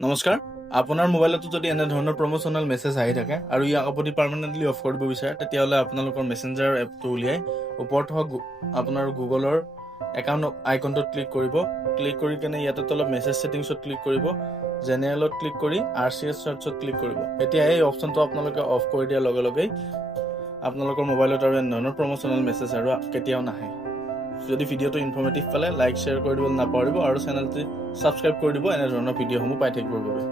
নমস্কাৰ আপোনাৰ মোবাইলতো যদি এনে ধৰণৰ প্ৰমোচনেল মেছেজ আহি থাকে আৰু ইয়াক আপুনি পাৰ্মানেণ্টলি অফ কৰিব বিচাৰে তেতিয়াহ'লে আপোনালোকৰ মেছেঞ্জাৰ এপটো উলিয়াই ওপৰত থকা আপোনাৰ গুগলৰ একাউণ্ট আইকনটোত ক্লিক কৰি কেনে ইয়াতে তলত মেছেজ ছেটিংছত ক্লিক কৰিব, জেনেৰেলত ক্লিক কৰি RCS চাৰ্চত ক্লিক কৰিব। এতিয়া এই অপশ্যনটো আপোনালোকে অফ কৰি দিয়াৰ লগে লগেই আপোনালোকৰ মোবাইলত আৰু এনে ধৰণৰ প্ৰমোচনেল মেছেজ আৰু কেতিয়াও নাহে। যদি ভিডিঅ'টো ইনফৰ্মেটিভ পালে লাইক শ্বেয়াৰ কৰি দিবলৈ নাপাহৰিব আৰু চেনেলটো ছাবস্ক্ৰাইব কৰি দিব এনে ধৰণৰ ভিডিঅ'সমূহ পাই থাকিবৰ বাবে।